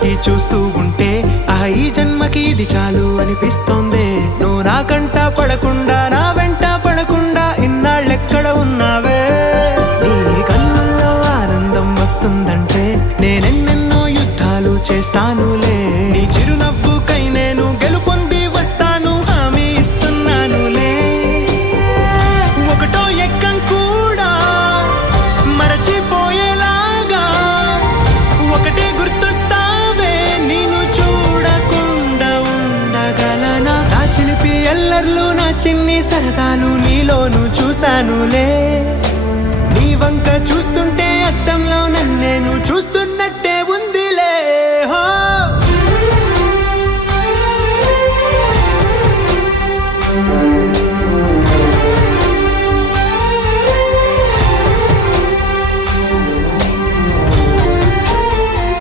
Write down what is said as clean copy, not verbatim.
చుట్టి చూస్తూ ఉంటే ఈ జన్మకి ఇది చాలు అనిపిస్తోంది. నువ్వు నా కంట పడకుండా నా వెంట పడకుండా ఇన్నాళ్ళెక్కడ ఉన్నావే? నీ కన్నుల్లో ఆనందం వస్తుందంటే నేనెన్నెన్నో యుద్ధాలు చేస్తానులే. నీ చిరునవ్వుకై నేను గెలుపొంది వస్తాను, హామీ ఇస్తున్నానులే. ఒకటో ఎక్కం కూడా మరచిపోయేలాగా ఒకటే గుర్తొస్తావే, నేను చూడకుండా ఉండగలనా? నా చిలిపి ఎల్లర్లు నా చిన్ని సరదాలు నీలోను చూశానులే. నీ వంక చూస్తుంటే అద్దంలో నన్నేను చూస్తూ